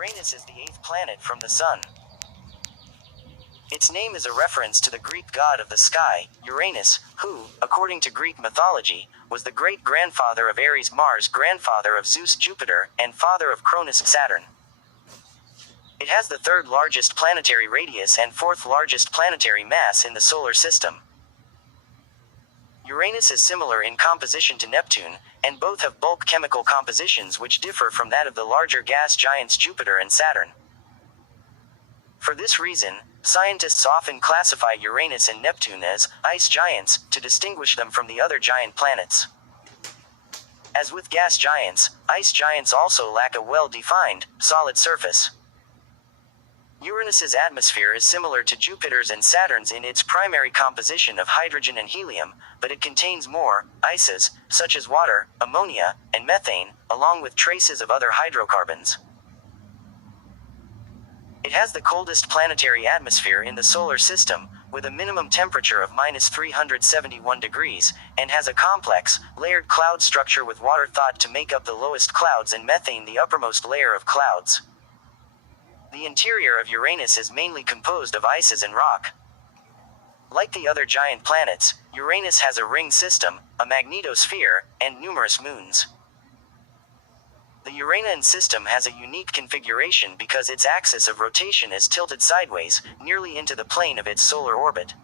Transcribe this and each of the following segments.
Uranus is the 8th planet from the Sun. Its name is a reference to the Greek god of the sky, Uranus, who, according to Greek mythology, was the great-grandfather of Ares Mars, grandfather of Zeus Jupiter, and father of Cronus Saturn. It has the third largest planetary radius and fourth largest planetary mass in the solar system. Uranus is similar in composition to Neptune, and both have bulk chemical compositions which differ from that of the larger gas giants Jupiter and Saturn. For this reason, scientists often classify Uranus and Neptune as ice giants to distinguish them from the other giant planets. As with gas giants, ice giants also lack a well-defined, solid surface. Uranus's atmosphere is similar to Jupiter's and Saturn's in its primary composition of hydrogen and helium, but it contains more ices, such as water, ammonia, and methane, along with traces of other hydrocarbons. It has the coldest planetary atmosphere in the solar system, with a minimum temperature of -371 degrees, and has a complex, layered cloud structure with water thought to make up the lowest clouds and methane the uppermost layer of clouds. The interior of Uranus is mainly composed of ices and rock. Like the other giant planets, Uranus has a ring system, a magnetosphere, and numerous moons. The Uranian system has a unique configuration because its axis of rotation is tilted sideways, nearly into the plane of its solar orbit.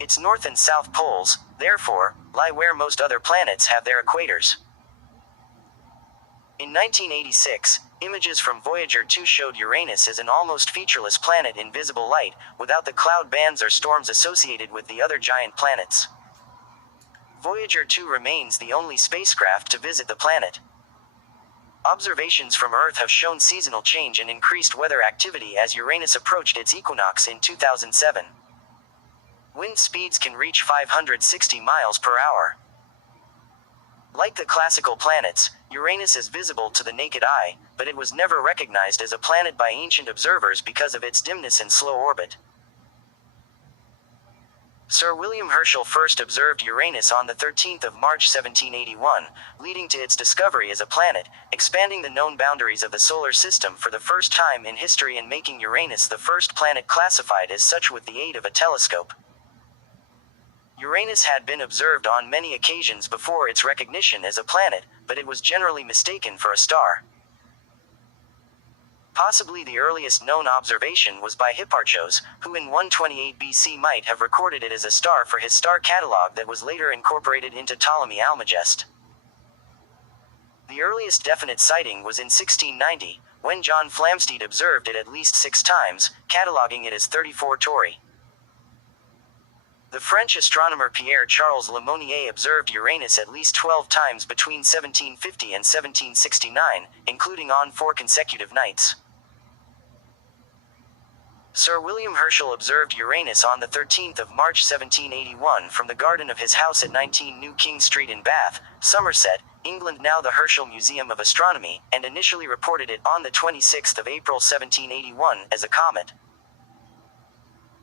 Its north and south poles, therefore, lie where most other planets have their equators. In 1986, images from Voyager 2 showed Uranus as an almost featureless planet in visible light, without the cloud bands or storms associated with the other giant planets. Voyager 2 remains the only spacecraft to visit the planet. Observations from Earth have shown seasonal change and increased weather activity as Uranus approached its equinox in 2007. Wind speeds can reach 560 miles per hour. Like the classical planets, Uranus is visible to the naked eye, but it was never recognized as a planet by ancient observers because of its dimness and slow orbit. Sir William Herschel first observed Uranus on the 13th of March 1781, leading to its discovery as a planet, expanding the known boundaries of the solar system for the first time in history and making Uranus the first planet classified as such with the aid of a telescope. Uranus had been observed on many occasions before its recognition as a planet, but it was generally mistaken for a star. Possibly the earliest known observation was by Hipparchos, who in 128 BC might have recorded it as a star for his star catalogue that was later incorporated into Ptolemy Almagest. The earliest definite sighting was in 1690, when John Flamsteed observed it at least 6 times, cataloguing it as 34 Tauri. The French astronomer Pierre-Charles Lemonnier observed Uranus at least 12 times between 1750 and 1769, including on 4 consecutive nights. Sir William Herschel observed Uranus on the 13th of March 1781 from the garden of his house at 19 New King Street in Bath, Somerset, England, now the Herschel Museum of Astronomy, and initially reported it on the 26th of April 1781 as a comet.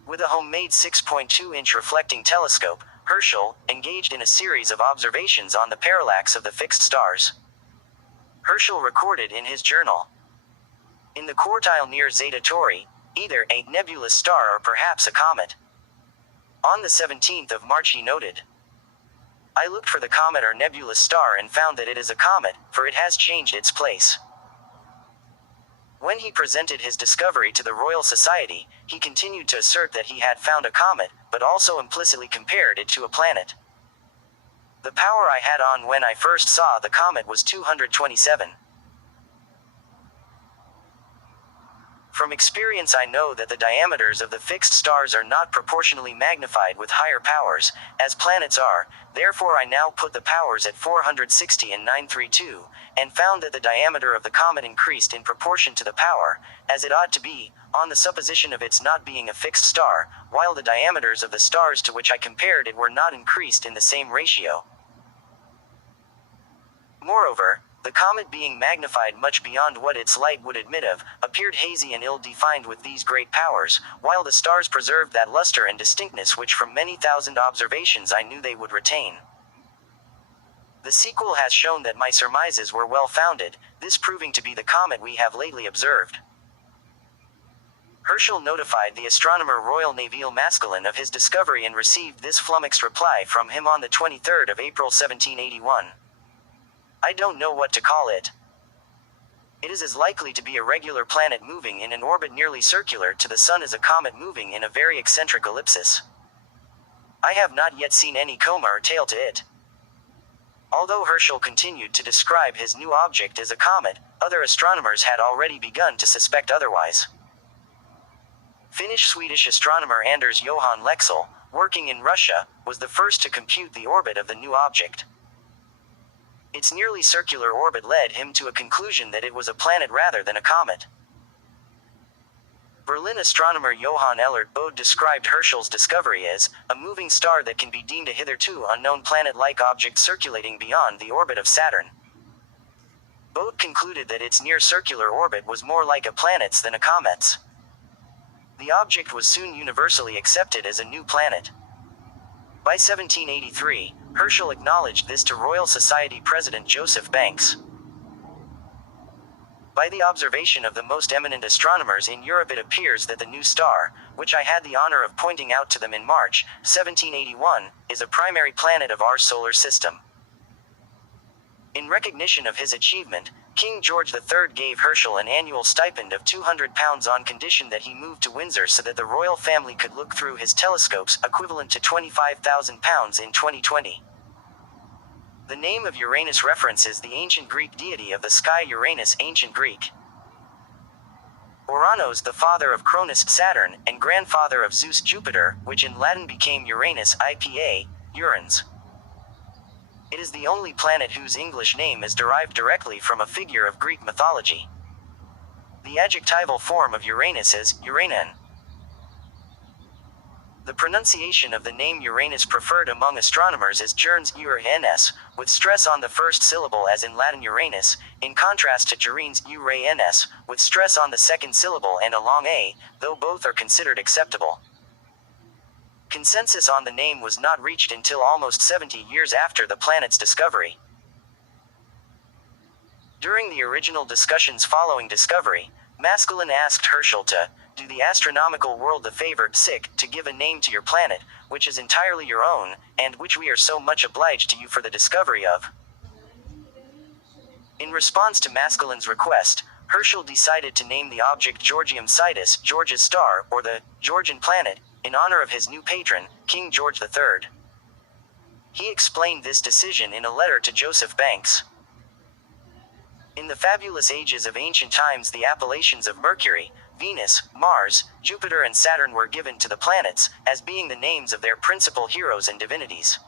With a homemade 6.2-inch reflecting telescope, Herschel engaged in a series of observations on the parallax of the fixed stars. Herschel recorded in his journal, "In the quartile near Zeta Tauri, either a nebulous star or perhaps a comet." On the 17th of March he noted, "I looked for the comet or nebulous star and found that it is a comet, for it has changed its place." When he presented his discovery to the Royal Society, he continued to assert that he had found a comet, but also implicitly compared it to a planet. "The power I had on when I first saw the comet was 227. From experience I know that the diameters of the fixed stars are not proportionally magnified with higher powers, as planets are, therefore I now put the powers at 460 and 932, and found that the diameter of the comet increased in proportion to the power, as it ought to be, on the supposition of its not being a fixed star, while the diameters of the stars to which I compared it were not increased in the same ratio. Moreover, the comet being magnified much beyond what its light would admit of, appeared hazy and ill-defined with these great powers, while the stars preserved that luster and distinctness which from many thousand observations I knew they would retain." The sequel has shown that my surmises were well-founded, this proving to be the comet we have lately observed. Herschel notified the astronomer Royal Naville Maskelyne of his discovery and received this flummoxed reply from him on the 23rd of April 1781. I don't know what to call it. It is as likely to be a regular planet moving in an orbit nearly circular to the Sun as a comet moving in a very eccentric ellipsis. I have not yet seen any coma or tail to it. Although Herschel continued to describe his new object as a comet, other astronomers had already begun to suspect otherwise. Finnish-Swedish astronomer Anders Johan Lexell, working in Russia, was the first to compute the orbit of the new object. Its nearly circular orbit led him to a conclusion that it was a planet rather than a comet. Berlin astronomer Johann Elert Bode described Herschel's discovery as a moving star that can be deemed a hitherto unknown planet-like object circulating beyond the orbit of Saturn. Bode concluded that its near-circular orbit was more like a planet's than a comet's. The object was soon universally accepted as a new planet. By 1783, Herschel acknowledged this to Royal Society President Joseph Banks. By the observation of the most eminent astronomers in Europe, it appears that the new star, which I had the honor of pointing out to them in March 1781, is a primary planet of our solar system. In recognition of his achievement, King George III gave Herschel an annual stipend of £200 on condition that he moved to Windsor so that the royal family could look through his telescopes, equivalent to £25,000 in 2020. The name of Uranus references the ancient Greek deity of the sky Uranus, ancient Greek. Uranus, the father of Cronus, Saturn, and grandfather of Zeus, Jupiter, which in Latin became Uranus, IPA, Urans. It is the only planet whose English name is derived directly from a figure of Greek mythology. The adjectival form of Uranus is Uranon. The pronunciation of the name Uranus preferred among astronomers is Journes Uranus, with stress on the first syllable as in Latin Uranus, in contrast to Gerenes Uranus, with stress on the second syllable and a long a, though both are considered acceptable. Consensus on the name was not reached until almost 70 years after the planet's discovery. During the original discussions following discovery, Maskelyne asked Herschel to do the astronomical world the favor, to give a name to your planet, which is entirely your own, and which we are so much obliged to you for the discovery of. In response to Maskelyne's request, Herschel decided to name the object Georgium Sidus, George's star, or the Georgian planet, in honor of his new patron, King George III. He explained this decision in a letter to Joseph Banks. In the fabulous ages of ancient times, the appellations of Mercury, Venus, Mars, Jupiter and Saturn were given to the planets, as being the names of their principal heroes and divinities.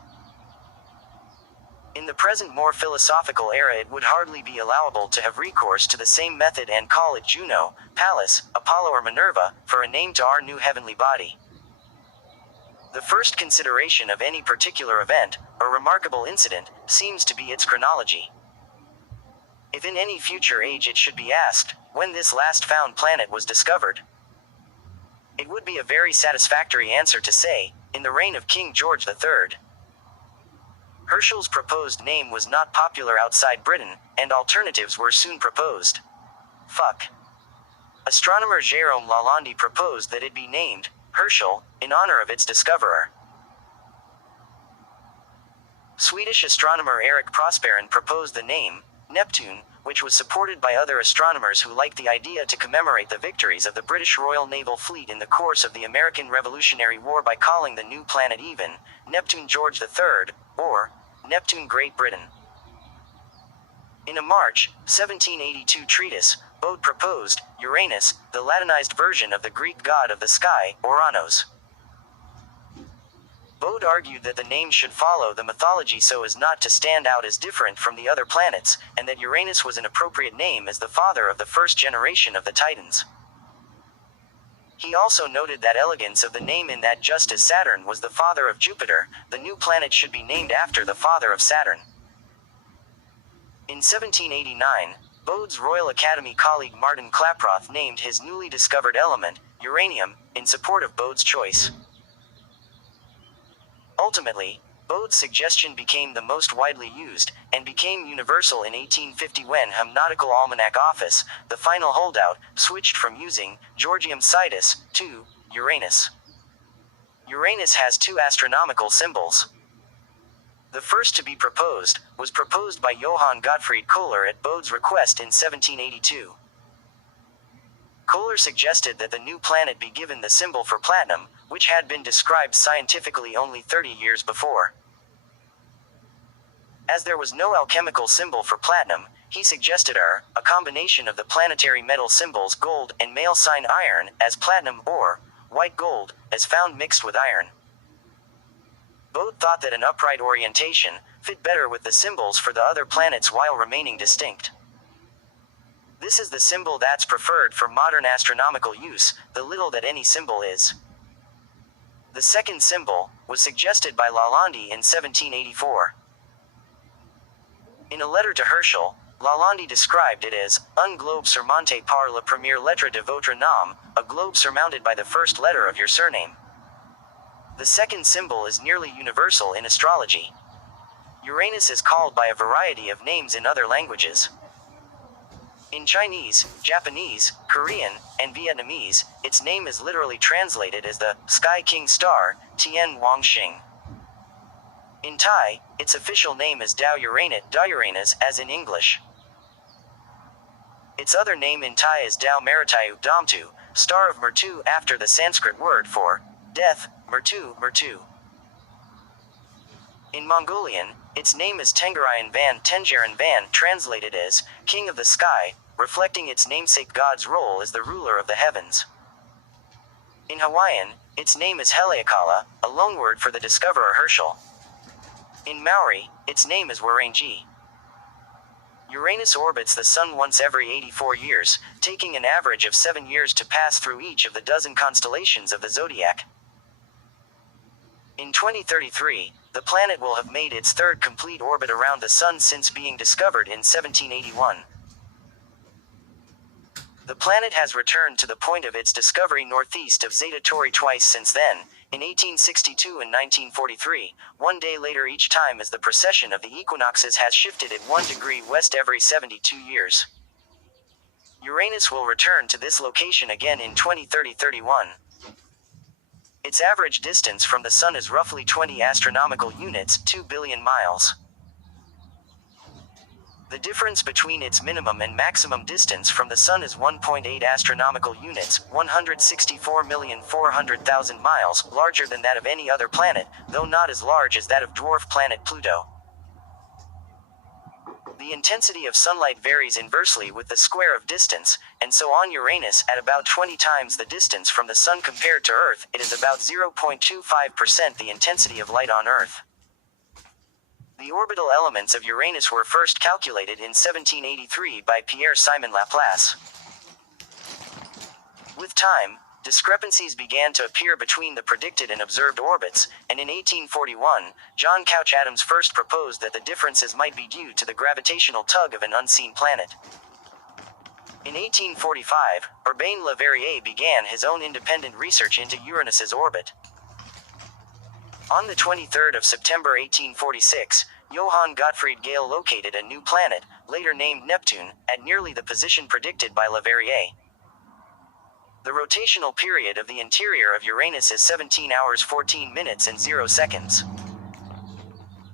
In the present more philosophical era, it would hardly be allowable to have recourse to the same method and call it Juno, Pallas, Apollo or Minerva, for a name to our new heavenly body. The first consideration of any particular event, or remarkable incident, seems to be its chronology. If in any future age it should be asked, when this last found planet was discovered, it would be a very satisfactory answer to say, in the reign of King George III. Herschel's proposed name was not popular outside Britain, and alternatives were soon proposed. Astronomer Jérôme Lalande proposed that it be named Herschel, in honor of its discoverer. Swedish astronomer Erik Prosperin proposed the name Neptune, which was supported by other astronomers who liked the idea to commemorate the victories of the British Royal Naval Fleet in the course of the American Revolutionary War by calling the new planet even Neptune George III, or Neptune Great Britain. In a March 1782 treatise, Bode proposed Uranus, the Latinized version of the Greek god of the sky, Uranus. Bode argued that the name should follow the mythology so as not to stand out as different from the other planets, and that Uranus was an appropriate name as the father of the first generation of the Titans. He also noted that elegance of the name in that just as Saturn was the father of Jupiter, the new planet should be named after the father of Saturn. In 1789, Bode's Royal Academy colleague Martin Klaproth named his newly discovered element, uranium, in support of Bode's choice. Ultimately, Bode's suggestion became the most widely used, and became universal in 1850 when Hum Nautical Almanac Office, the final holdout, switched from using Georgium Sidus to Uranus. Uranus has two astronomical symbols. The first to be proposed was proposed by Johann Gottfried Kohler at Bode's request in 1782. Kohler suggested that the new planet be given the symbol for platinum, which had been described scientifically only 30 years before. As there was no alchemical symbol for platinum, he suggested a combination of the planetary metal symbols gold and male sign iron as platinum, or white gold, as found mixed with iron. Bode thought that an upright orientation fit better with the symbols for the other planets while remaining distinct. This is the symbol that's preferred for modern astronomical use, the little that any symbol is. The second symbol was suggested by Lalande in 1784. In a letter to Herschel, Lalande described it as un globe surmonté par la première lettre de votre nom, a globe surmounted by the first letter of your surname. The second symbol is nearly universal in astrology. Uranus is called by a variety of names in other languages. In Chinese, Japanese, Korean, and Vietnamese, its name is literally translated as the Sky King Star, Tien Wang Xing. In Thai, its official name is Dao Uranus, as in English. Its other name in Thai is Dao Maritayu Damtu, Star of Mertu, after the Sanskrit word for death, Mertu. In Mongolian, its name is Tengarayan Van, translated as King of the Sky, reflecting its namesake god's role as the ruler of the heavens. In Hawaiian, its name is Haleakala, a loanword for the discoverer Herschel. In Maori, its name is Warangi. Uranus orbits the Sun once every 84 years, taking an average of 7 years to pass through each of the dozen constellations of the zodiac. In 2033, the planet will have made its third complete orbit around the Sun since being discovered in 1781. The planet has returned to the point of its discovery northeast of Zeta Tauri twice since then, in 1862 and 1943, 1 day later each time, as the precession of the equinoxes has shifted at 1 degree west every 72 years. Uranus will return to this location again in 2030-31. Its average distance from the Sun is roughly 20 astronomical units, 2 billion miles. The difference between its minimum and maximum distance from the Sun is 1.8 astronomical units, 164,400,000 miles, larger than that of any other planet, though not as large as that of dwarf planet Pluto. The intensity of sunlight varies inversely with the square of distance, and so on Uranus, at about 20 times the distance from the Sun compared to Earth, it is about 0.25% the intensity of light on Earth. The orbital elements of Uranus were first calculated in 1783 by Pierre-Simon Laplace. With time, discrepancies began to appear between the predicted and observed orbits, and in 1841, John Couch Adams first proposed that the differences might be due to the gravitational tug of an unseen planet. In 1845, Urbain Le Verrier began his own independent research into Uranus's orbit. On the 23rd of September 1846, Johann Gottfried Galle located a new planet, later named Neptune, at nearly the position predicted by Le Verrier. The rotational period of the interior of Uranus is 17 hours 14 minutes and 0 seconds.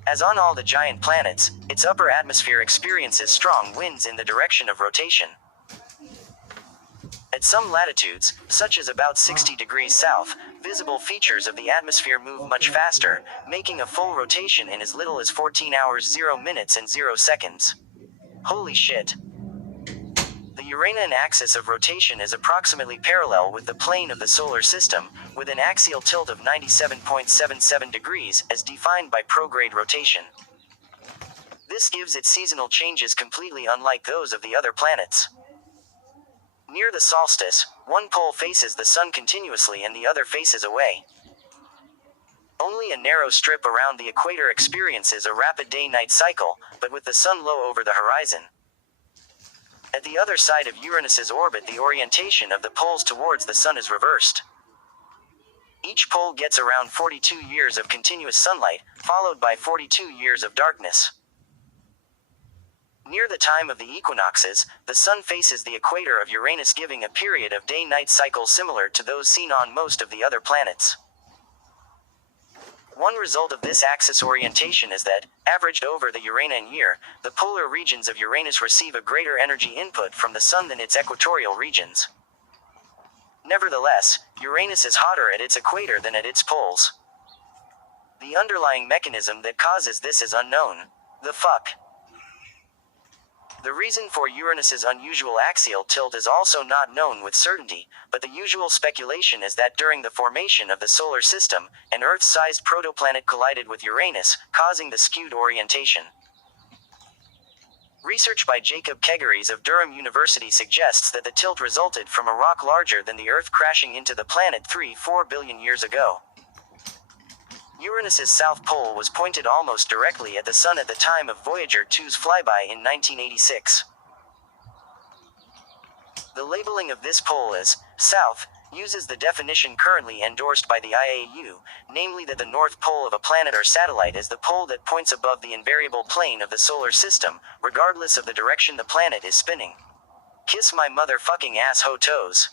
As on all the giant planets, its upper atmosphere experiences strong winds in the direction of rotation. At some latitudes, such as about 60 degrees south, visible features of the atmosphere move much faster, making a full rotation in as little as 14 hours 0 minutes and 0 seconds. Holy shit. The Uranian axis of rotation is approximately parallel with the plane of the solar system, with an axial tilt of 97.77 degrees, as defined by prograde rotation. This gives it seasonal changes completely unlike those of the other planets. Near the solstice, one pole faces the Sun continuously and the other faces away. Only a narrow strip around the equator experiences a rapid day-night cycle, but with the Sun low over the horizon. At the other side of Uranus's orbit, the orientation of the poles towards the Sun is reversed. Each pole gets around 42 years of continuous sunlight, followed by 42 years of darkness. Near the time of the equinoxes, the Sun faces the equator of Uranus, giving a period of day-night cycles similar to those seen on most of the other planets. One result of this axis orientation is that, averaged over the Uranian year, the polar regions of Uranus receive a greater energy input from the Sun than its equatorial regions. Nevertheless, Uranus is hotter at its equator than at its poles. The underlying mechanism that causes this is unknown. The fuck? The reason for Uranus's unusual axial tilt is also not known with certainty, but the usual speculation is that during the formation of the solar system, an Earth-sized protoplanet collided with Uranus, causing the skewed orientation. Research by Jacob Kegaries of Durham University suggests that the tilt resulted from a rock larger than the Earth crashing into the planet 3-4 billion years ago. Uranus's south pole was pointed almost directly at the Sun at the time of Voyager 2's flyby in 1986. The labeling of this pole as south uses the definition currently endorsed by the IAU, namely that the north pole of a planet or satellite is the pole that points above the invariable plane of the solar system, regardless of the direction the planet is spinning. Kiss my motherfucking asshole toes.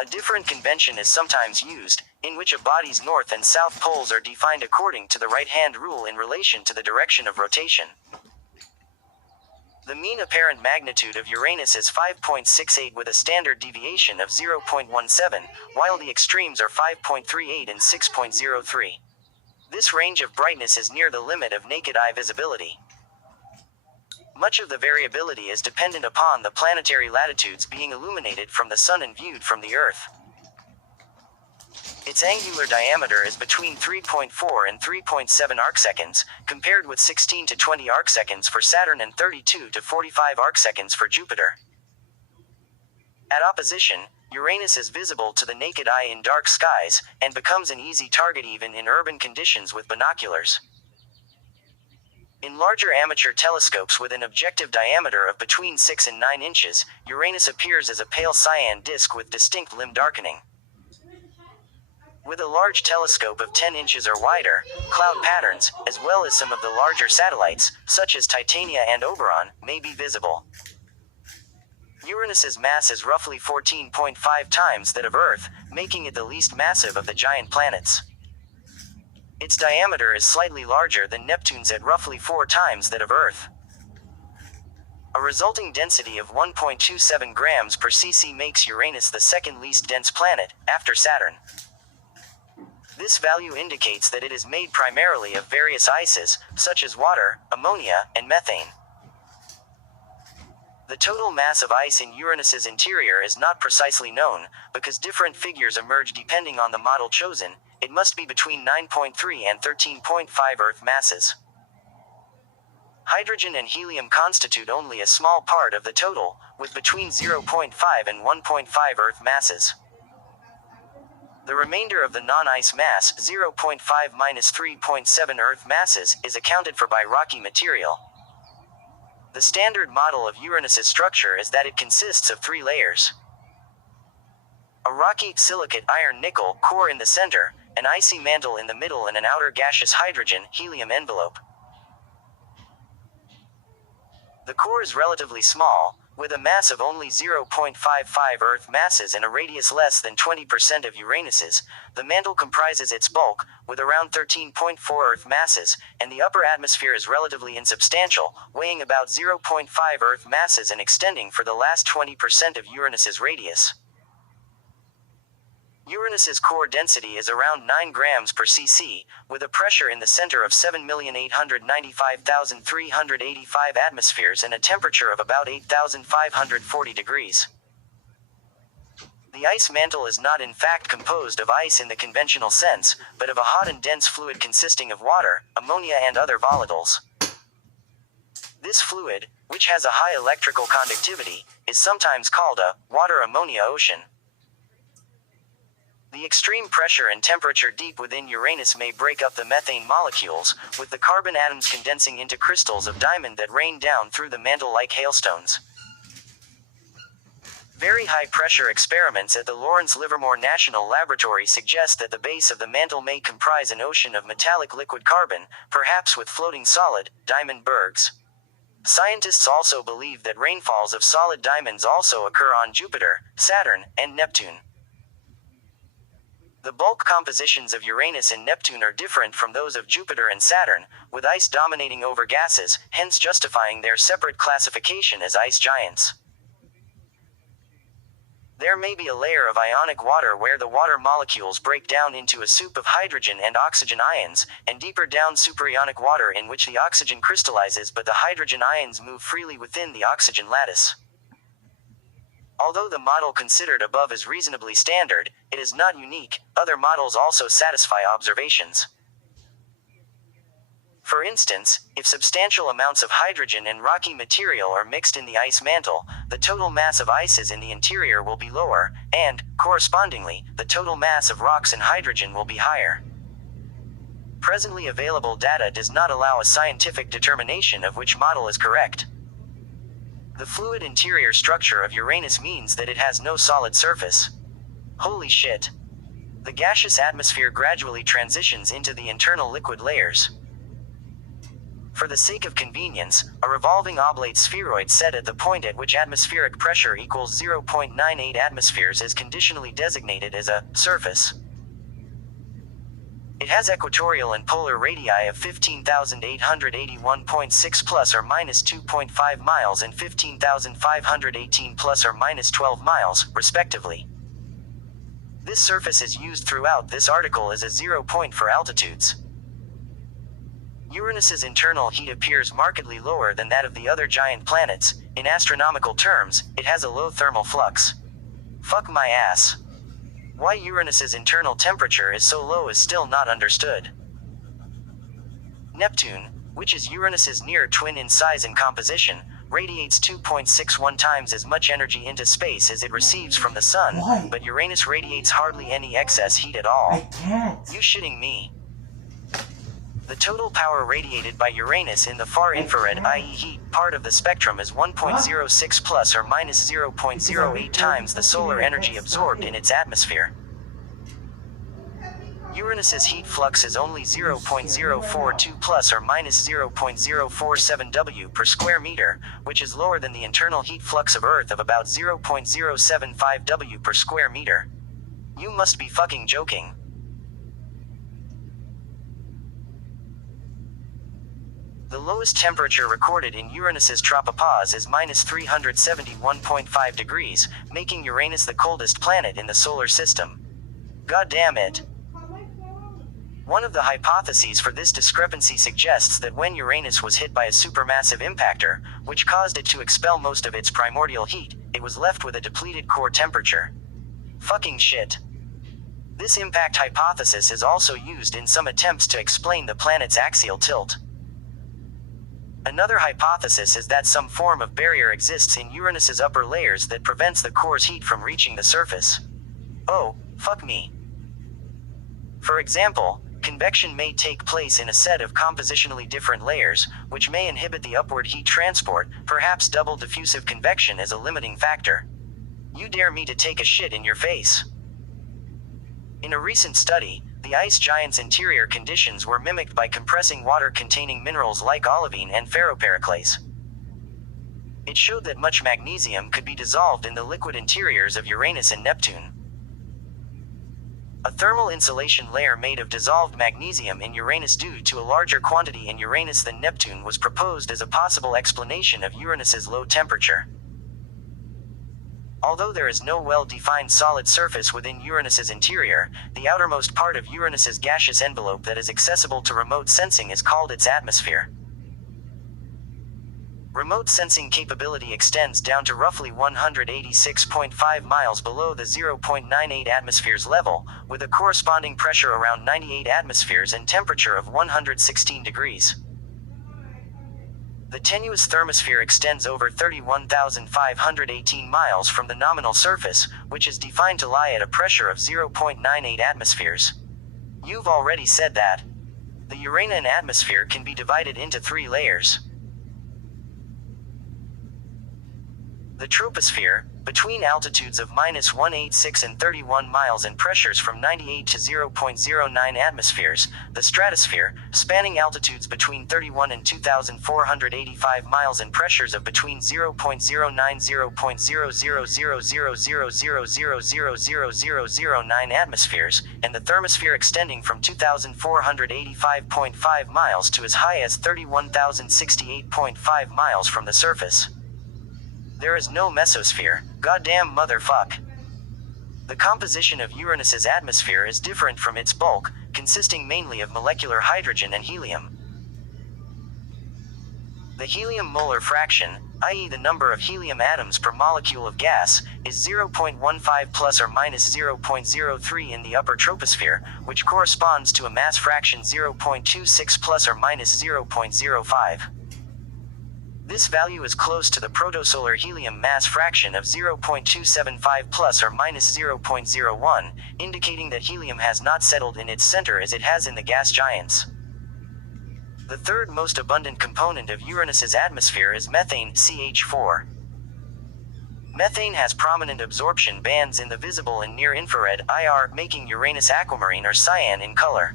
A different convention is sometimes used, in which a body's north and south poles are defined according to the right-hand rule in relation to the direction of rotation. The mean apparent magnitude of Uranus is 5.68 with a standard deviation of 0.17, while the extremes are 5.38 and 6.03. This range of brightness is near the limit of naked eye visibility. Much of the variability is dependent upon the planetary latitudes being illuminated from the Sun and viewed from the Earth. Its angular diameter is between 3.4 and 3.7 arcseconds, compared with 16 to 20 arcseconds for Saturn and 32 to 45 arcseconds for Jupiter. At opposition, Uranus is visible to the naked eye in dark skies, and becomes an easy target even in urban conditions with binoculars. In larger amateur telescopes with an objective diameter of between 6 and 9 inches, Uranus appears as a pale cyan disk with distinct limb darkening. With a large telescope of 10 inches or wider, cloud patterns, as well as some of the larger satellites, such as Titania and Oberon, may be visible. Uranus's mass is roughly 14.5 times that of Earth, making it the least massive of the giant planets. Its diameter is slightly larger than Neptune's at roughly 4 times that of Earth. A resulting density of 1.27 grams per cc makes Uranus the second least dense planet, after Saturn. This value indicates that it is made primarily of various ices, such as water, ammonia, and methane. The total mass of ice in Uranus's interior is not precisely known, because different figures emerge depending on the model chosen. It must be between 9.3 and 13.5 Earth masses. Hydrogen and helium constitute only a small part of the total, with between 0.5 and 1.5 Earth masses. The remainder of the non-ice mass, 0.5 minus 3.7 Earth masses, is accounted for by rocky material. The standard model of Uranus's structure is that it consists of 3 layers. A rocky, silicate iron-nickel core in the center, an icy mantle in the middle and an outer gaseous hydrogen-helium envelope. The core is relatively small, with a mass of only 0.55 Earth masses and a radius less than 20% of Uranus's. The mantle comprises its bulk, with around 13.4 Earth masses, and the upper atmosphere is relatively insubstantial, weighing about 0.5 Earth masses and extending for the last 20% of Uranus's radius. Uranus's core density is around 9 grams per cc, with a pressure in the center of 7,895,385 atmospheres and a temperature of about 8,540 degrees. The ice mantle is not in fact composed of ice in the conventional sense, but of a hot and dense fluid consisting of water, ammonia and other volatiles. This fluid, which has a high electrical conductivity, is sometimes called a water-ammonia ocean. The extreme pressure and temperature deep within Uranus may break up the methane molecules, with the carbon atoms condensing into crystals of diamond that rain down through the mantle like hailstones. Very high-pressure experiments at the Lawrence Livermore National Laboratory suggest that the base of the mantle may comprise an ocean of metallic liquid carbon, perhaps with floating solid, diamond bergs. Scientists also believe that rainfalls of solid diamonds also occur on Jupiter, Saturn, and Neptune. The bulk compositions of Uranus and Neptune are different from those of Jupiter and Saturn, with ice dominating over gases, hence justifying their separate classification as ice giants. There may be a layer of ionic water where the water molecules break down into a soup of hydrogen and oxygen ions, and deeper down superionic water in which the oxygen crystallizes but the hydrogen ions move freely within the oxygen lattice. Although the model considered above is reasonably standard, it is not unique. Other models also satisfy observations. For instance, if substantial amounts of hydrogen and rocky material are mixed in the ice mantle, the total mass of ices in the interior will be lower, and, correspondingly, the total mass of rocks and hydrogen will be higher. Presently available data does not allow a scientific determination of which model is correct. The fluid interior structure of Uranus means that it has no solid surface. Holy shit. The gaseous atmosphere gradually transitions into the internal liquid layers. For the sake of convenience, a revolving oblate spheroid set at the point at which atmospheric pressure equals 0.98 atmospheres is conditionally designated as a surface. It has equatorial and polar radii of 15,881.6 plus or minus 2.5 miles and 15,518 plus or minus 12 miles, respectively. This surface is used throughout this article as a 0 point for altitudes. Uranus's internal heat appears markedly lower than that of the other giant planets. In astronomical terms, it has a low thermal flux. Fuck my ass. Why Uranus's internal temperature is so low is still not understood. Neptune, which is Uranus's near twin in size and composition, radiates 2.61 times as much energy into space as it receives from the sun. Why? But Uranus radiates hardly any excess heat at all. I can't. You shitting me? The total power radiated by Uranus in the far infrared, i.e. heat, part of the spectrum is 1.06 plus or minus 0.08 times the solar energy absorbed in its atmosphere. Uranus's heat flux is only 0.042 plus or minus 0.047 W per square meter, which is lower than the internal heat flux of Earth of about 0.075 W per square meter. You must be fucking joking. The lowest temperature recorded in Uranus's tropopause is minus 371.5 degrees, making Uranus the coldest planet in the solar system. God damn it. One of the hypotheses for this discrepancy suggests that when Uranus was hit by a supermassive impactor, which caused it to expel most of its primordial heat, it was left with a depleted core temperature. Fucking shit. This impact hypothesis is also used in some attempts to explain the planet's axial tilt. Another hypothesis is that some form of barrier exists in Uranus's upper layers that prevents the core's heat from reaching the surface. Oh, fuck me. For example, convection may take place in a set of compositionally different layers, which may inhibit the upward heat transport. Perhaps double diffusive convection is a limiting factor. You dare me to take a shit in your face? In a recent study, the ice giant's interior conditions were mimicked by compressing water-containing minerals like olivine and ferropericlase. It showed that much magnesium could be dissolved in the liquid interiors of Uranus and Neptune. A thermal insulation layer made of dissolved magnesium in Uranus due to a larger quantity in Uranus than Neptune was proposed as a possible explanation of Uranus's low temperature. Although there is no well-defined solid surface within Uranus's interior, the outermost part of Uranus's gaseous envelope that is accessible to remote sensing is called its atmosphere. Remote sensing capability extends down to roughly 186.5 miles below the 0.98 atmospheres level, with a corresponding pressure around 98 atmospheres and temperature of 116 degrees. The tenuous thermosphere extends over 31,518 miles from the nominal surface, which is defined to lie at a pressure of 0.98 atmospheres. You've already said that. The Uranian atmosphere can be divided into 3 layers. The troposphere, between altitudes of -186 and 31 miles and pressures from 98 to 0.09 atmospheres, the stratosphere, spanning altitudes between 31 and 2,485 miles and pressures of between 0.09 0.000000000009 atmospheres, and the thermosphere extending from 2,485.5 miles to as high as 31,068.5 miles from the surface. There is no mesosphere. Goddamn motherfuck. The composition of Uranus's atmosphere is different from its bulk, consisting mainly of molecular hydrogen and helium. The helium molar fraction, i.e. the number of helium atoms per molecule of gas, is 0.15 plus or minus 0.03 in the upper troposphere, which corresponds to a mass fraction 0.26 plus or minus 0.05. This value is close to the protosolar helium mass fraction of 0.275 plus or minus 0.01, indicating that helium has not settled in its center as it has in the gas giants. The third most abundant component of Uranus's atmosphere is methane, CH4. Methane has prominent absorption bands in the visible and near-infrared, IR, making Uranus aquamarine or cyan in color.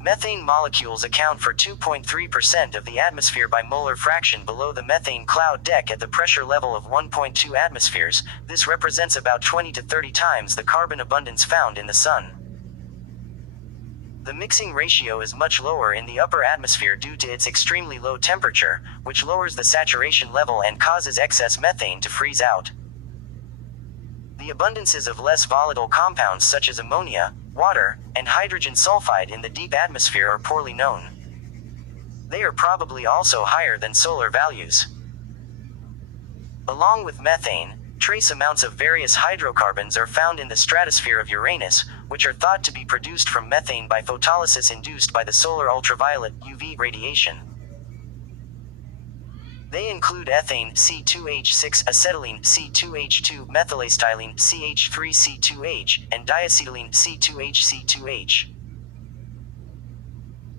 Methane molecules account for 2.3% of the atmosphere by molar fraction below the methane cloud deck at the pressure level of 1.2 atmospheres. This represents about 20 to 30 times the carbon abundance found in the Sun. The mixing ratio is much lower in the upper atmosphere due to its extremely low temperature, which lowers the saturation level and causes excess methane to freeze out. The abundances of less volatile compounds such as ammonia, water, and hydrogen sulfide in the deep atmosphere are poorly known. They are probably also higher than solar values. Along with methane, trace amounts of various hydrocarbons are found in the stratosphere of Uranus, which are thought to be produced from methane by photolysis induced by the solar ultraviolet UV radiation. They include ethane, C2H6, acetylene, C2H2, methylacetylene, CH3C2H, and diacetylene, C2HC2H.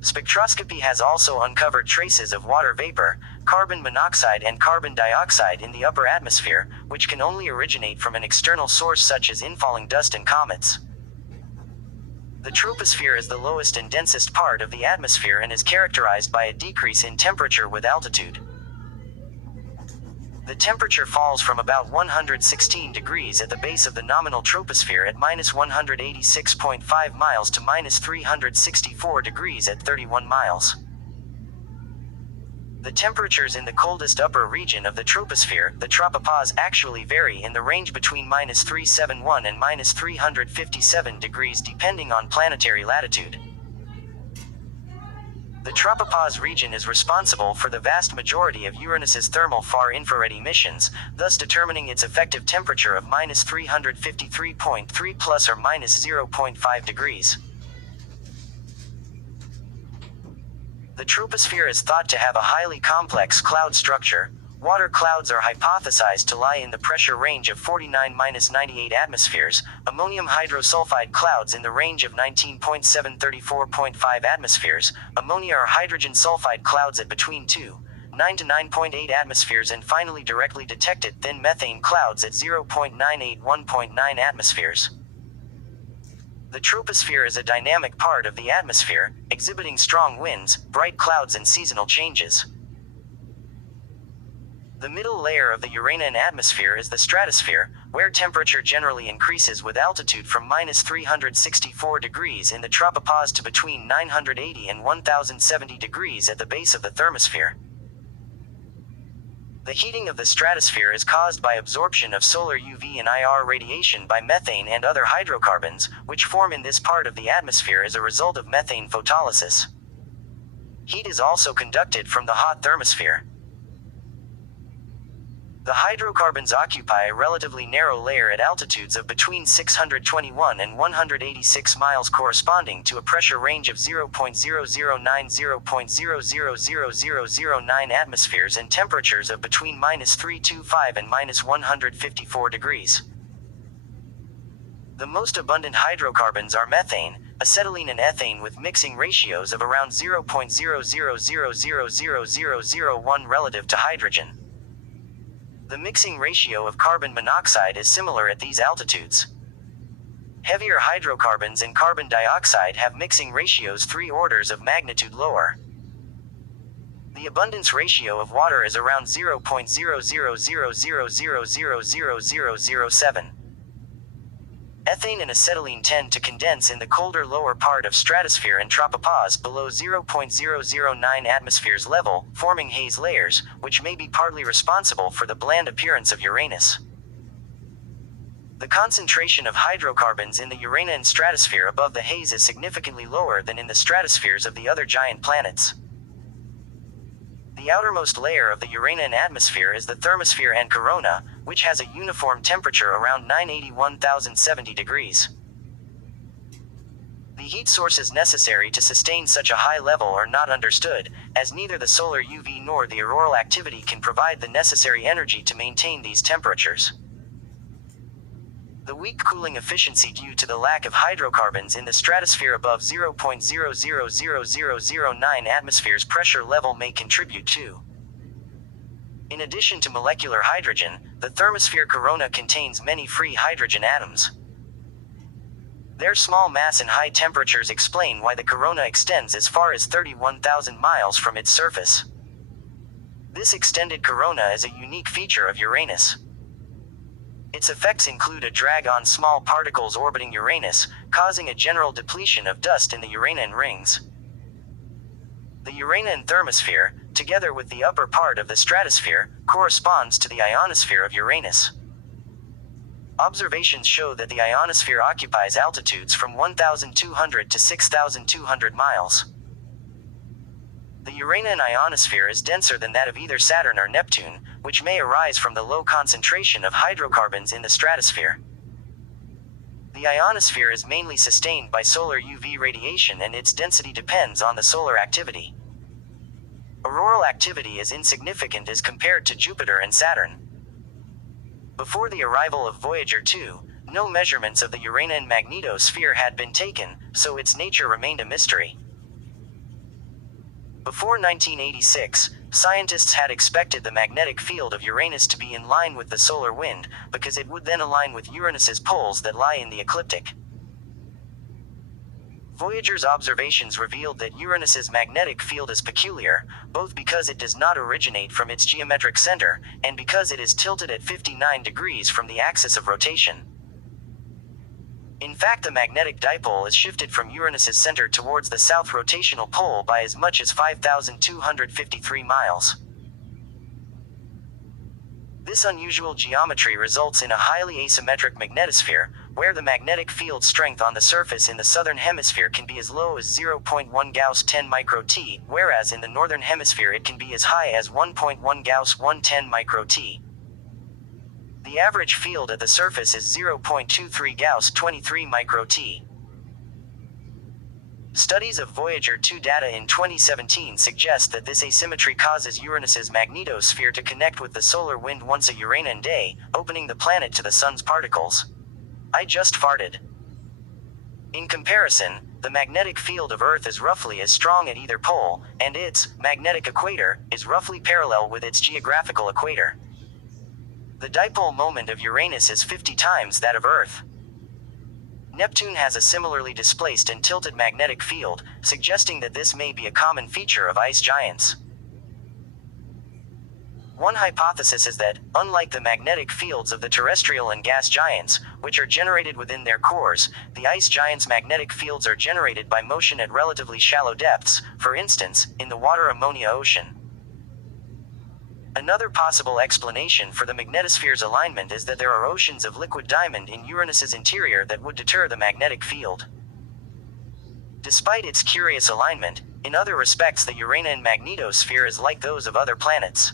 Spectroscopy has also uncovered traces of water vapor, carbon monoxide and carbon dioxide in the upper atmosphere, which can only originate from an external source such as infalling dust and comets. The troposphere is the lowest and densest part of the atmosphere and is characterized by a decrease in temperature with altitude. The temperature falls from about 116 degrees at the base of the nominal troposphere at -186.5 miles to -364 degrees at 31 miles. The temperatures in the coldest upper region of the troposphere, the tropopause, actually vary in the range between -371 and -357 degrees depending on planetary latitude. The tropopause region is responsible for the vast majority of Uranus's thermal far-infrared emissions, thus determining its effective temperature of -353.3 plus or minus 0.5 degrees. The troposphere is thought to have a highly complex cloud structure. Water clouds are hypothesized to lie in the pressure range of 49-98 atmospheres, ammonium hydrosulfide clouds in the range of 19.7-34.5 atmospheres, ammonia or hydrogen sulfide clouds at between 2.9 to 9.8 atmospheres, and finally directly detected thin methane clouds at 0.98-1.9 atmospheres. The troposphere is a dynamic part of the atmosphere, exhibiting strong winds, bright clouds and seasonal changes. The middle layer of the Uranian atmosphere is the stratosphere, where temperature generally increases with altitude from -364 degrees in the tropopause to between 980 and 1070 degrees at the base of the thermosphere. The heating of the stratosphere is caused by absorption of solar UV and IR radiation by methane and other hydrocarbons, which form in this part of the atmosphere as a result of methane photolysis. Heat is also conducted from the hot thermosphere. The hydrocarbons occupy a relatively narrow layer at altitudes of between 621 and 186 miles, corresponding to a pressure range of 0.0090.0000009 atmospheres and temperatures of between -325 and -154 degrees. The most abundant hydrocarbons are methane, acetylene and ethane, with mixing ratios of around 0.00000001 relative to hydrogen. The mixing ratio of carbon monoxide is similar at these altitudes. Heavier hydrocarbons and carbon dioxide have mixing ratios 3 orders of magnitude lower. The abundance ratio of water is around 0.0000000007. Ethane and acetylene tend to condense in the colder lower part of stratosphere and tropopause below 0.009 atmospheres level, forming haze layers, which may be partly responsible for the bland appearance of Uranus. The concentration of hydrocarbons in the Uranian stratosphere above the haze is significantly lower than in the stratospheres of the other giant planets. The outermost layer of the Uranian atmosphere is the thermosphere and corona, which has a uniform temperature around 981,070 degrees. The heat sources necessary to sustain such a high level are not understood, as neither the solar UV nor the auroral activity can provide the necessary energy to maintain these temperatures. The weak cooling efficiency due to the lack of hydrocarbons in the stratosphere above 0.000009 atmospheres pressure level may contribute too. In addition to molecular hydrogen, the thermosphere corona contains many free hydrogen atoms. Their small mass and high temperatures explain why the corona extends as far as 31,000 miles from its surface. This extended corona is a unique feature of Uranus. Its effects include a drag on small particles orbiting Uranus, causing a general depletion of dust in the Uranian rings. The Uranian thermosphere, together with the upper part of the stratosphere, corresponds to the ionosphere of Uranus. Observations show that the ionosphere occupies altitudes from 1,200 to 6,200 miles. The Uranian ionosphere is denser than that of either Saturn or Neptune, which may arise from the low concentration of hydrocarbons in the stratosphere. The ionosphere is mainly sustained by solar UV radiation and its density depends on the solar activity. Auroral activity is insignificant as compared to Jupiter and Saturn. Before the arrival of Voyager 2, no measurements of the Uranian magnetosphere had been taken, so its nature remained a mystery. Before 1986, scientists had expected the magnetic field of Uranus to be in line with the solar wind, because it would then align with Uranus's poles that lie in the ecliptic. Voyager's observations revealed that Uranus's magnetic field is peculiar, both because it does not originate from its geometric center, and because it is tilted at 59 degrees from the axis of rotation. In fact, the magnetic dipole is shifted from Uranus's center towards the south rotational pole by as much as 5,253 miles. This unusual geometry results in a highly asymmetric magnetosphere, where the magnetic field strength on the surface in the southern hemisphere can be as low as 0.1 Gauss 10 micro-T, whereas in the northern hemisphere it can be as high as 1.1 Gauss 110 micro-T. The average field at the surface is 0.23 Gauss 23 micro-T. Studies of Voyager 2 data in 2017 suggest that this asymmetry causes Uranus's magnetosphere to connect with the solar wind once a Uranian day, opening the planet to the sun's particles. I just farted. In comparison, the magnetic field of Earth is roughly as strong at either pole, and its magnetic equator is roughly parallel with its geographical equator. The dipole moment of Uranus is 50 times that of Earth. Neptune has a similarly displaced and tilted magnetic field, suggesting that this may be a common feature of ice giants. One hypothesis is that, unlike the magnetic fields of the terrestrial and gas giants, which are generated within their cores, the ice giants' magnetic fields are generated by motion at relatively shallow depths, for instance, in the water-ammonia ocean. Another possible explanation for the magnetosphere's alignment is that there are oceans of liquid diamond in Uranus's interior that would deter the magnetic field. Despite its curious alignment, in other respects the Uranian magnetosphere is like those of other planets.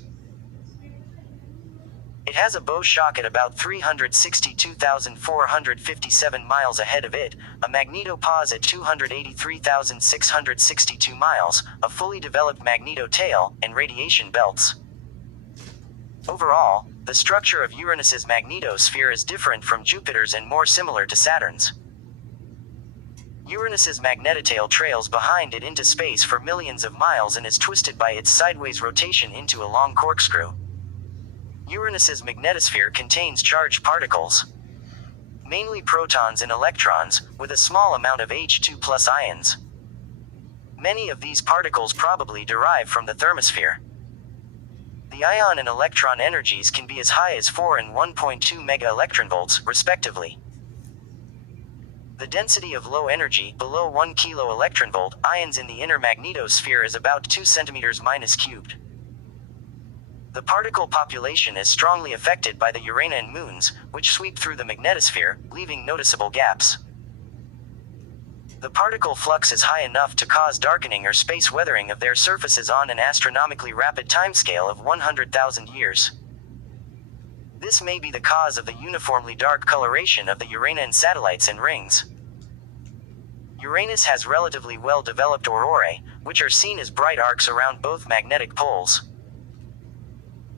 It has a bow shock at about 362,457 miles ahead of it, a magnetopause at 283,662 miles, a fully developed magnetotail, and radiation belts. Overall, the structure of Uranus's magnetosphere is different from Jupiter's and more similar to Saturn's. Uranus's magnetotail trails behind it into space for millions of miles and is twisted by its sideways rotation into a long corkscrew. Uranus's magnetosphere contains charged particles, mainly protons and electrons, with a small amount of H2+ ions. Many of these particles probably derive from the thermosphere. The ion and electron energies can be as high as 4 and 1.2 MeV, respectively. The density of low energy, below 1 kV, ions in the inner magnetosphere is about 2 cm². The particle population is strongly affected by the Uranian moons, which sweep through the magnetosphere, leaving noticeable gaps. The particle flux is high enough to cause darkening or space weathering of their surfaces on an astronomically rapid timescale of 100,000 years. This may be the cause of the uniformly dark coloration of the Uranian satellites and rings. Uranus has relatively well-developed aurorae, which are seen as bright arcs around both magnetic poles.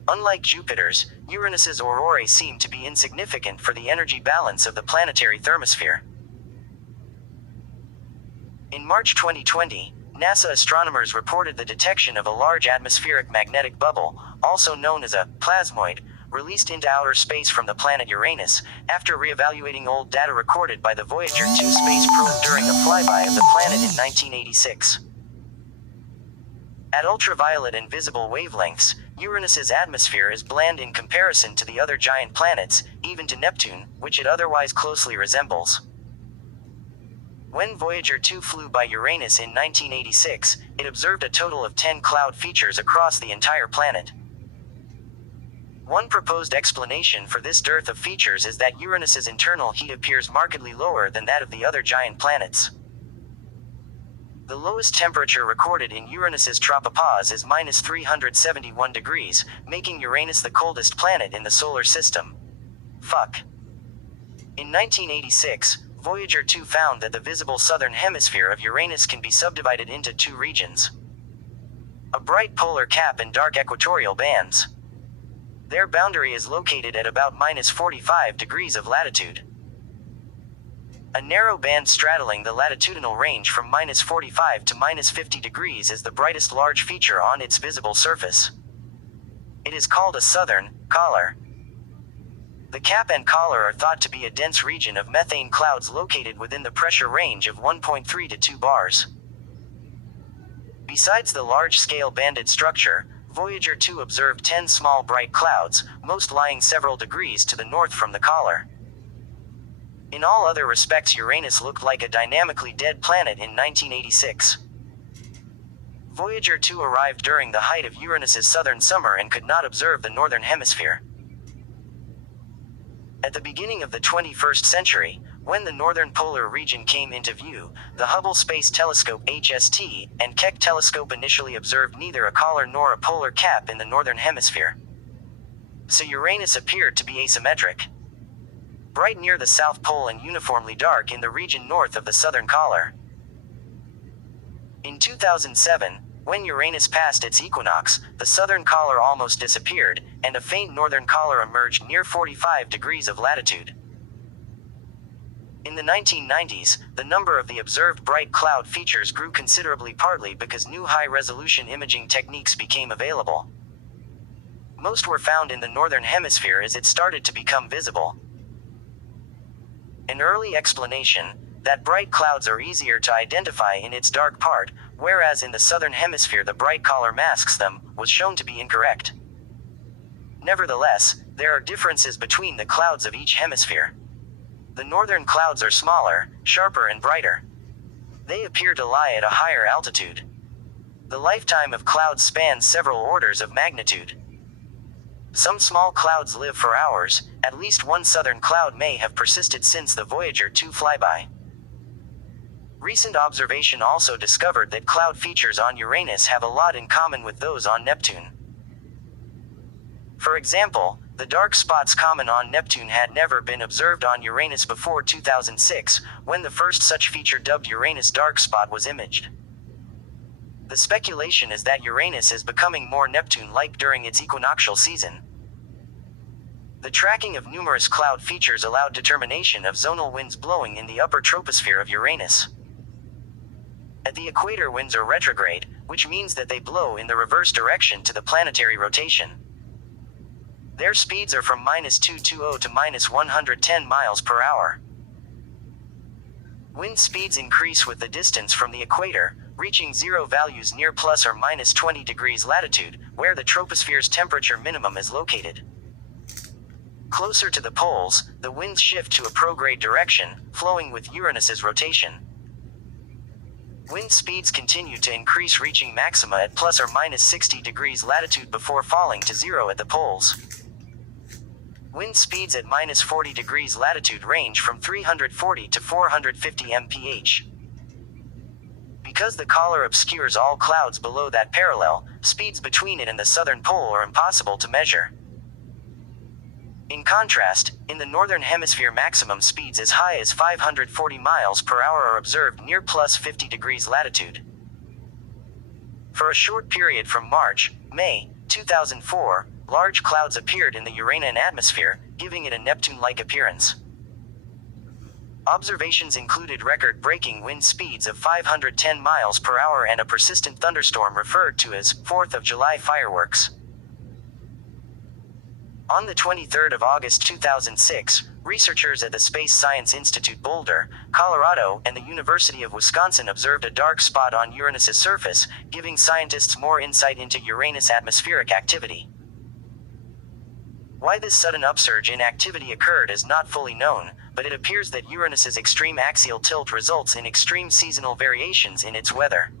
Unlike Jupiter's, Uranus's aurorae seem to be insignificant for the energy balance of the planetary thermosphere. In March 2020, NASA astronomers reported the detection of a large atmospheric magnetic bubble, also known as a plasmoid, released into outer space from the planet Uranus, after re-evaluating old data recorded by the Voyager 2 space probe during a flyby of the planet in 1986. At ultraviolet and visible wavelengths, Uranus's atmosphere is bland in comparison to the other giant planets, even to Neptune, which it otherwise closely resembles. When Voyager 2 flew by Uranus in 1986, it observed a total of 10 cloud features across the entire planet. One proposed explanation for this dearth of features is that Uranus's internal heat appears markedly lower than that of the other giant planets. The lowest temperature recorded in Uranus's tropopause is -371 degrees, making Uranus the coldest planet in the solar system. In 1986, Voyager 2 found that the visible southern hemisphere of Uranus can be subdivided into two regions: a bright polar cap and dark equatorial bands. Their boundary is located at about -45 degrees of latitude. A narrow band straddling the latitudinal range from -45 to -50 degrees is the brightest large feature on its visible surface. It is called a southern collar. The cap and collar are thought to be a dense region of methane clouds located within the pressure range of 1.3 to 2 bars. Besides the large-scale banded structure, Voyager 2 observed 10 small bright clouds, most lying several degrees to the north from the collar. In all other respects, Uranus looked like a dynamically dead planet in 1986. Voyager 2 arrived during the height of Uranus's southern summer and could not observe the northern hemisphere. At the beginning of the 21st century, when the northern polar region came into view, the Hubble Space Telescope (HST) and Keck Telescope initially observed neither a collar nor a polar cap in the northern hemisphere. So Uranus appeared to be asymmetric, bright near the South Pole and uniformly dark in the region north of the southern collar. In 2007, when Uranus passed its equinox, the southern collar almost disappeared, and a faint northern collar emerged near 45 degrees of latitude. In the 1990s, the number of the observed bright cloud features grew considerably, partly because new high-resolution imaging techniques became available. Most were found in the northern hemisphere as it started to become visible. An early explanation, that bright clouds are easier to identify in its dark part, whereas in the southern hemisphere the bright collar masks them, was shown to be incorrect. Nevertheless, there are differences between the clouds of each hemisphere. The northern clouds are smaller, sharper and brighter. They appear to lie at a higher altitude. The lifetime of clouds spans several orders of magnitude. Some small clouds live for hours. At least one southern cloud may have persisted since the Voyager 2 flyby. Recent observation also discovered that cloud features on Uranus have a lot in common with those on Neptune. For example, the dark spots common on Neptune had never been observed on Uranus before 2006, when the first such feature dubbed Uranus dark spot was imaged. The speculation is that Uranus is becoming more Neptune-like during its equinoctial season. The tracking of numerous cloud features allowed determination of zonal winds blowing in the upper troposphere of Uranus. At the equator, winds are retrograde, which means that they blow in the reverse direction to the planetary rotation. Their speeds are from -220 to -110 miles per hour. Wind speeds increase with the distance from the equator, reaching zero values near plus or minus 20 degrees latitude, where the troposphere's temperature minimum is located. Closer to the poles, the winds shift to a prograde direction, flowing with Uranus's rotation. Wind speeds continue to increase, reaching maxima at plus or minus 60 degrees latitude before falling to zero at the poles. Wind speeds at minus 40 degrees latitude range from 340 to 450 mph. Because the collar obscures all clouds below that parallel, speeds between it and the southern pole are impossible to measure. In contrast, in the northern hemisphere, maximum speeds as high as 540 miles per hour are observed near plus 50 degrees latitude. For a short period from March-May 2004, large clouds appeared in the Uranian atmosphere, giving it a Neptune-like appearance. Observations included record-breaking wind speeds of 510 miles per hour and a persistent thunderstorm referred to as 4th of July fireworks. On the 23rd of August 2006, researchers at the Space Science Institute Boulder, Colorado, and the University of Wisconsin observed a dark spot on Uranus's surface, giving scientists more insight into Uranus' atmospheric activity. Why this sudden upsurge in activity occurred is not fully known, but it appears that Uranus's extreme axial tilt results in extreme seasonal variations in its weather.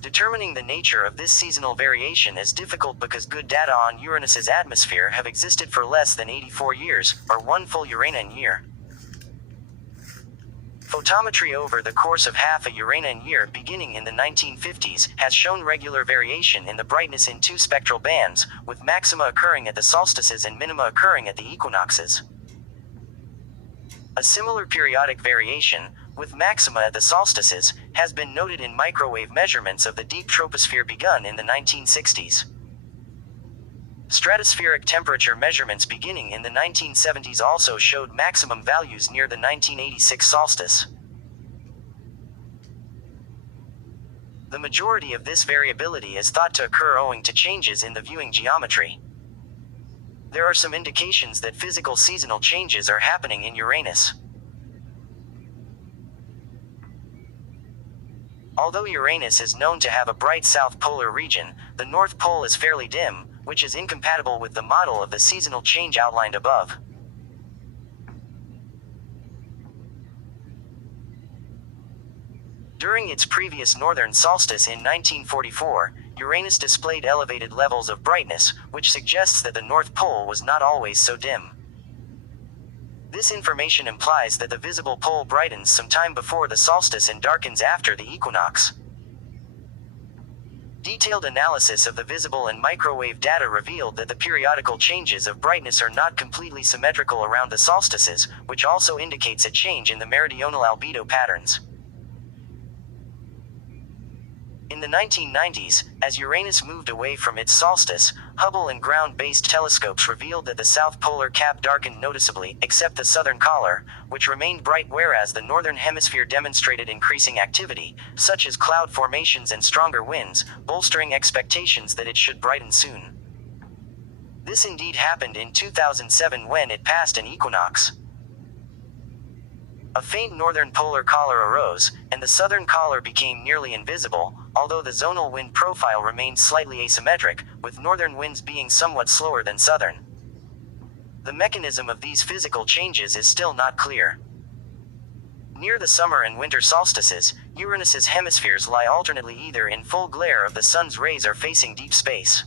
Determining the nature of this seasonal variation is difficult because good data on Uranus's atmosphere have existed for less than 84 years, or one full Uranian year. Photometry over the course of half a Uranian year beginning in the 1950s has shown regular variation in the brightness in two spectral bands, with maxima occurring at the solstices and minima occurring at the equinoxes. A similar periodic variation, with maxima at the solstices, has been noted in microwave measurements of the deep troposphere begun in the 1960s. Stratospheric temperature measurements beginning in the 1970s also showed maximum values near the 1986 solstice. The majority of this variability is thought to occur owing to changes in the viewing geometry. There are some indications that physical seasonal changes are happening in Uranus. Although Uranus is known to have a bright south polar region, the North Pole is fairly dim, which is incompatible with the model of the seasonal change outlined above. During its previous northern solstice in 1944, Uranus displayed elevated levels of brightness, which suggests that the North Pole was not always so dim. This information implies that the visible pole brightens sometime before the solstice and darkens after the equinox. Detailed analysis of the visible and microwave data revealed that the periodical changes of brightness are not completely symmetrical around the solstices, which also indicates a change in the meridional albedo patterns. In the 1990s, as Uranus moved away from its solstice, Hubble and ground-based telescopes revealed that the south polar cap darkened noticeably, except the southern collar, which remained bright, whereas the northern hemisphere demonstrated increasing activity, such as cloud formations and stronger winds, bolstering expectations that it should brighten soon. This indeed happened in 2007 when it passed an equinox. A faint northern polar collar arose, and the southern collar became nearly invisible, although the zonal wind profile remained slightly asymmetric, with northern winds being somewhat slower than southern. The mechanism of these physical changes is still not clear. Near the summer and winter solstices, Uranus's hemispheres lie alternately either in full glare of the sun's rays or facing deep space.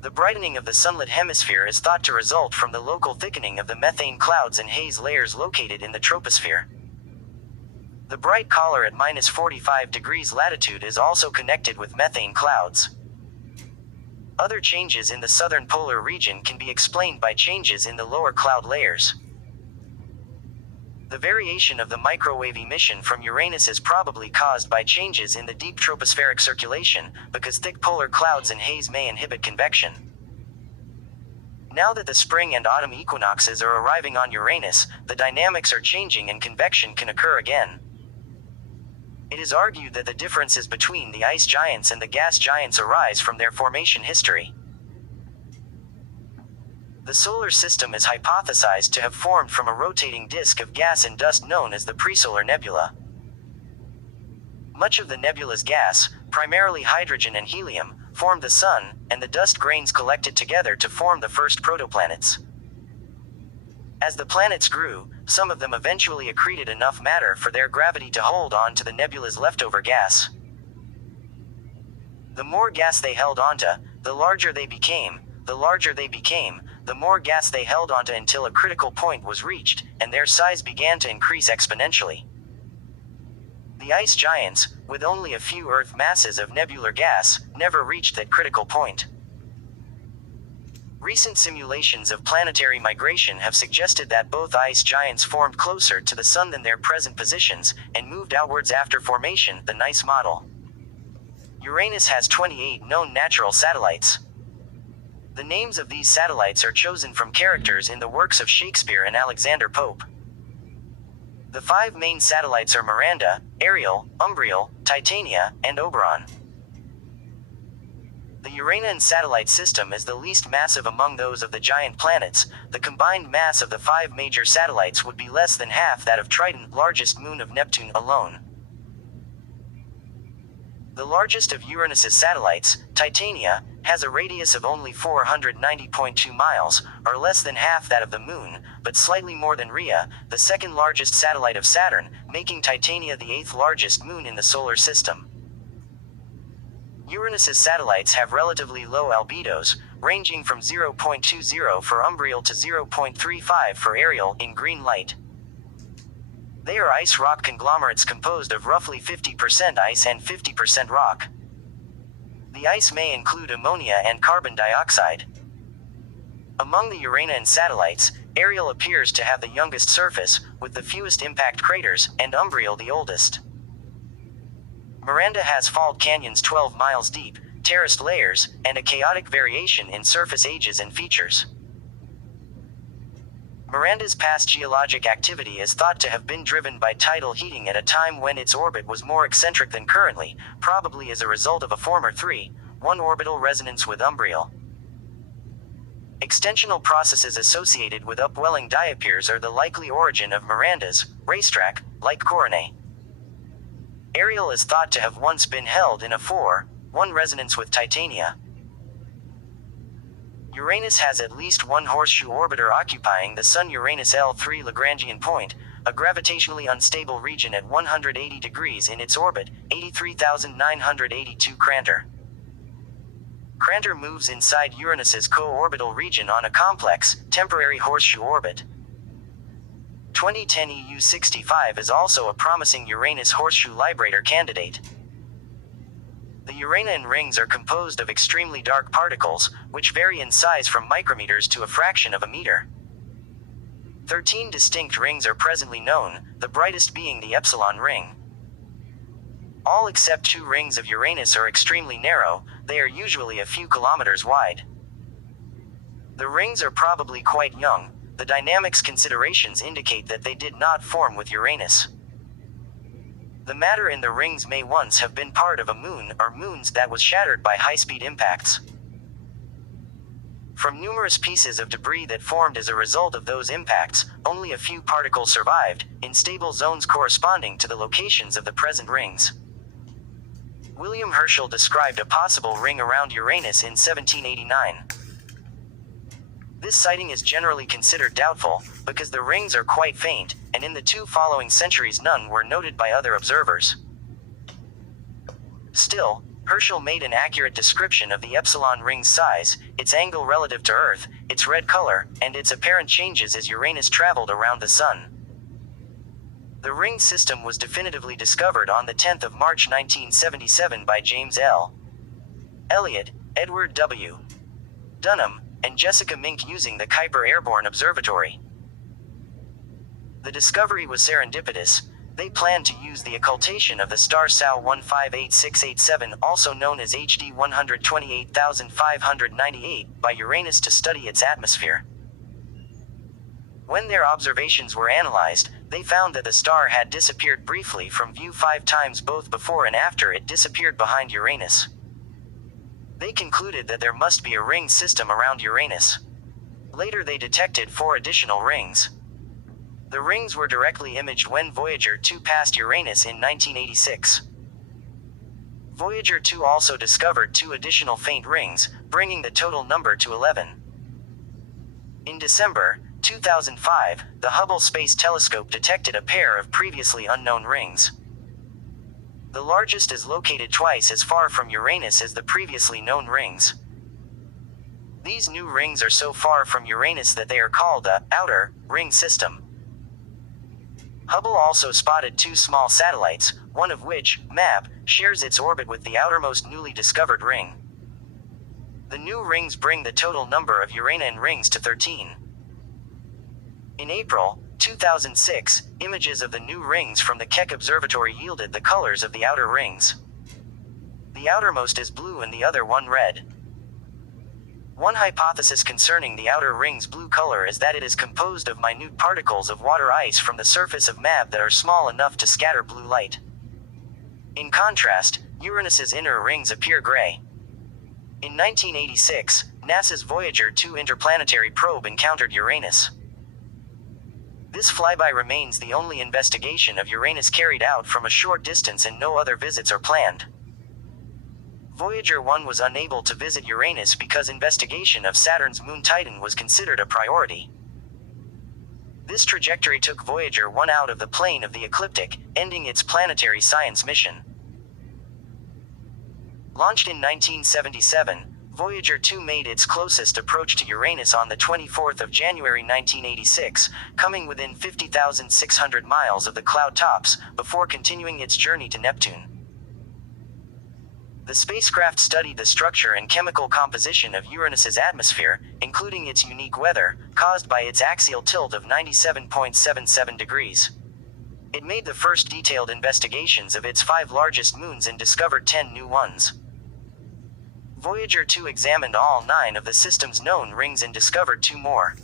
The brightening of the sunlit hemisphere is thought to result from the local thickening of the methane clouds and haze layers located in the troposphere. The bright collar at -45 degrees latitude is also connected with methane clouds. Other changes in the southern polar region can be explained by changes in the lower cloud layers. The variation of the microwave emission from Uranus is probably caused by changes in the deep tropospheric circulation, because thick polar clouds and haze may inhibit convection. Now that the spring and autumn equinoxes are arriving on Uranus, the dynamics are changing and convection can occur again. It is argued that the differences between the ice giants and the gas giants arise from their formation history. The solar system is hypothesized to have formed from a rotating disk of gas and dust known as the presolar nebula. Much of the nebula's gas, primarily hydrogen and helium, formed the Sun, and the dust grains collected together to form the first protoplanets. As the planets grew, some of them eventually accreted enough matter for their gravity to hold on to the nebula's leftover gas. The more gas they held onto, the larger they became. The larger they became, the more gas they held onto until a critical point was reached, and their size began to increase exponentially. The ice giants, with only a few Earth masses of nebular gas, never reached that critical point. Recent simulations of planetary migration have suggested that both ice giants formed closer to the Sun than their present positions, and moved outwards after formation, the NICE model. Uranus has 28 known natural satellites. The names of these satellites are chosen from characters in the works of Shakespeare and Alexander Pope. The 5 main satellites are Miranda, Ariel, Umbriel, Titania, and Oberon. The Uranian satellite system is the least massive among those of the giant planets. The combined mass of the 5 major satellites would be less than half that of Triton, largest moon of Neptune, alone. The largest of Uranus's satellites, Titania, has a radius of only 490.2 miles, or less than half that of the Moon, but slightly more than Rhea, the second largest satellite of Saturn, making Titania the 8th largest moon in the solar system. Uranus's satellites have relatively low albedos, ranging from 0.20 for Umbriel to 0.35 for Ariel in green light. They are ice rock conglomerates composed of roughly 50% ice and 50% rock. The ice may include ammonia and carbon dioxide. Among the Uranian satellites, Ariel appears to have the youngest surface, with the fewest impact craters, and Umbriel the oldest. Miranda has fault canyons 12 miles deep, terraced layers, and a chaotic variation in surface ages and features. Miranda's past geologic activity is thought to have been driven by tidal heating at a time when its orbit was more eccentric than currently, probably as a result of a former 3:1 orbital resonance with Umbriel. Extensional processes associated with upwelling diapirs are the likely origin of Miranda's racetrack-like coronae. Ariel is thought to have once been held in a 4:1 resonance with Titania. Uranus has at least one horseshoe orbiter occupying the Sun-Uranus L3 Lagrangian point, a gravitationally unstable region at 180 degrees in its orbit, 83,982 Crantor. Crantor moves inside Uranus's co-orbital region on a complex, temporary horseshoe orbit. 2010 EU65 is also a promising Uranus horseshoe librator candidate. The Uranian rings are composed of extremely dark particles, which vary in size from micrometers to a fraction of a meter. 13 distinct rings are presently known, the brightest being the Epsilon ring. All except 2 rings of Uranus are extremely narrow, they are usually a few kilometers wide. The rings are probably quite young, the dynamics considerations indicate that they did not form with Uranus. The matter in the rings may once have been part of a moon or moons that was shattered by high-speed impacts. From numerous pieces of debris that formed as a result of those impacts, only a few particles survived, in stable zones corresponding to the locations of the present rings. William Herschel described a possible ring around Uranus in 1789. This sighting is generally considered doubtful, because the rings are quite faint, and in the 2 following centuries none were noted by other observers. Still, Herschel made an accurate description of the Epsilon ring's size, its angle relative to Earth, its red color, and its apparent changes as Uranus traveled around the Sun. The ring system was definitively discovered on the 10th of March 1977 by James L. Elliott, Edward W. Dunham, and Jessica Mink using the Kuiper Airborne Observatory. The discovery was serendipitous. They planned to use the occultation of the star SAO 158687, also known as HD 128598, by Uranus to study its atmosphere. When their observations were analyzed, they found that the star had disappeared briefly from view 5 times both before and after it disappeared behind Uranus. They concluded that there must be a ring system around Uranus. Later they detected 4 additional rings. The rings were directly imaged when Voyager 2 passed Uranus in 1986. Voyager 2 also discovered 2 additional faint rings, bringing the total number to 11. In December 2005, the Hubble Space Telescope detected a pair of previously unknown rings. The largest is located twice as far from Uranus as the previously known rings. These new rings are so far from Uranus that they are called the outer ring system. Hubble also spotted 2 small satellites, one of which, MAP, shares its orbit with the outermost newly discovered ring. The new rings bring the total number of Uranian rings to 13. In April 2006, images of the new rings from the Keck Observatory yielded the colors of the outer rings. The outermost is blue and the other one red. One hypothesis concerning the outer ring's blue color is that it is composed of minute particles of water ice from the surface of MAP that are small enough to scatter blue light. In contrast, Uranus's inner rings appear gray. In 1986, NASA's Voyager 2 interplanetary probe encountered Uranus. This flyby remains the only investigation of Uranus carried out from a short distance and no other visits are planned. Voyager 1 was unable to visit Uranus because investigation of Saturn's moon Titan was considered a priority. This trajectory took Voyager 1 out of the plane of the ecliptic, ending its planetary science mission. Launched in 1977, Voyager 2 made its closest approach to Uranus on the 24th of January 1986, coming within 50,600 miles of the cloud tops, before continuing its journey to Neptune. The spacecraft studied the structure and chemical composition of Uranus's atmosphere, including its unique weather, caused by its axial tilt of 97.77 degrees. It made the first detailed investigations of its 5 largest moons and discovered 10 new ones. Voyager 2 examined all 9 of the system's known rings and discovered 2 more.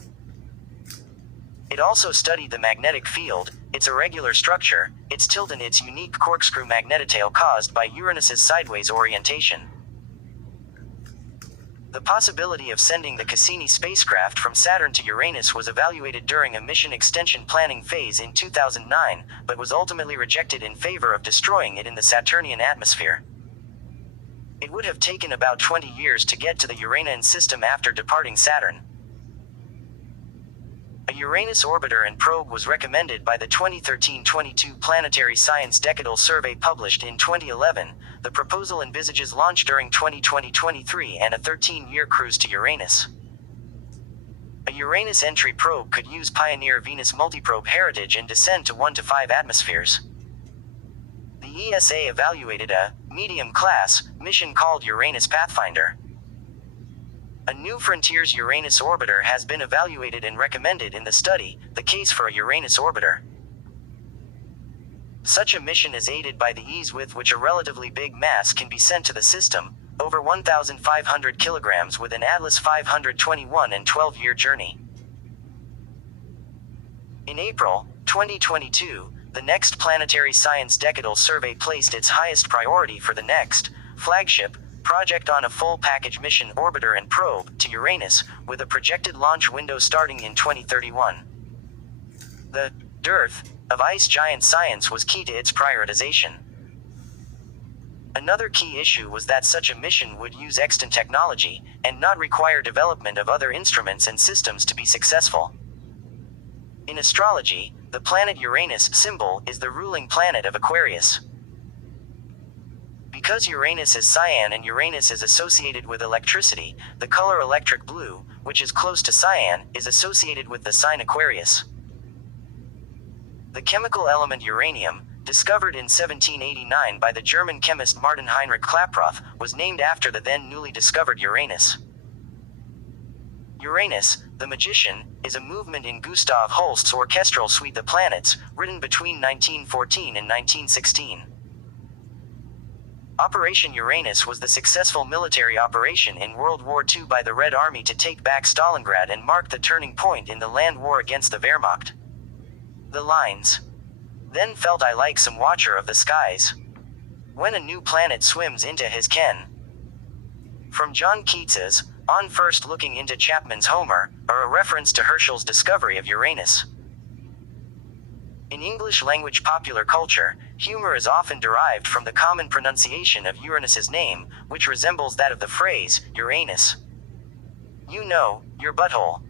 It also studied the magnetic field, its irregular structure, its tilt and its unique corkscrew magnetotail caused by Uranus's sideways orientation. The possibility of sending the Cassini spacecraft from Saturn to Uranus was evaluated during a mission extension planning phase in 2009, but was ultimately rejected in favor of destroying it in the Saturnian atmosphere. It would have taken about 20 years to get to the Uranian system after departing Saturn. A Uranus orbiter and probe was recommended by the 2013-22 Planetary Science Decadal Survey published in 2011. The proposal envisages launch during 2020-23 and a 13-year cruise to Uranus. A Uranus entry probe could use Pioneer Venus multiprobe heritage and descend to 1 to 5 atmospheres. The ESA evaluated a medium-class mission called Uranus Pathfinder. A New Frontiers Uranus orbiter has been evaluated and recommended in the study, The Case for a Uranus Orbiter. Such a mission is aided by the ease with which a relatively big mass can be sent to the system, over 1,500 kilograms with an Atlas 521 and 12-year journey. In April 2022, the next Planetary Science Decadal Survey placed its highest priority for the next flagship project on a full package mission orbiter and probe to Uranus, with a projected launch window starting in 2031. The dearth of ice giant science was key to its prioritization. Another key issue was that such a mission would use extant technology, and not require development of other instruments and systems to be successful. In astrology, the planet Uranus symbol is the ruling planet of Aquarius. Because Uranus is cyan and Uranus is associated with electricity, the color electric blue, which is close to cyan, is associated with the sign Aquarius. The chemical element uranium, discovered in 1789 by the German chemist Martin Heinrich Klaproth, was named after the then newly discovered Uranus. Uranus, the Magician, is a movement in Gustav Holst's orchestral suite The Planets, written between 1914 and 1916. Operation Uranus was the successful military operation in World War II by the Red Army to take back Stalingrad and mark the turning point in the land war against the Wehrmacht. The lines. Then felt I like some watcher of the skies. When a new planet swims into his ken. From John Keats's on first looking into Chapman's Homer, are a reference to Herschel's discovery of Uranus. In English-language popular culture, humor is often derived from the common pronunciation of Uranus's name, which resembles that of the phrase, Uranus. You know, your butthole.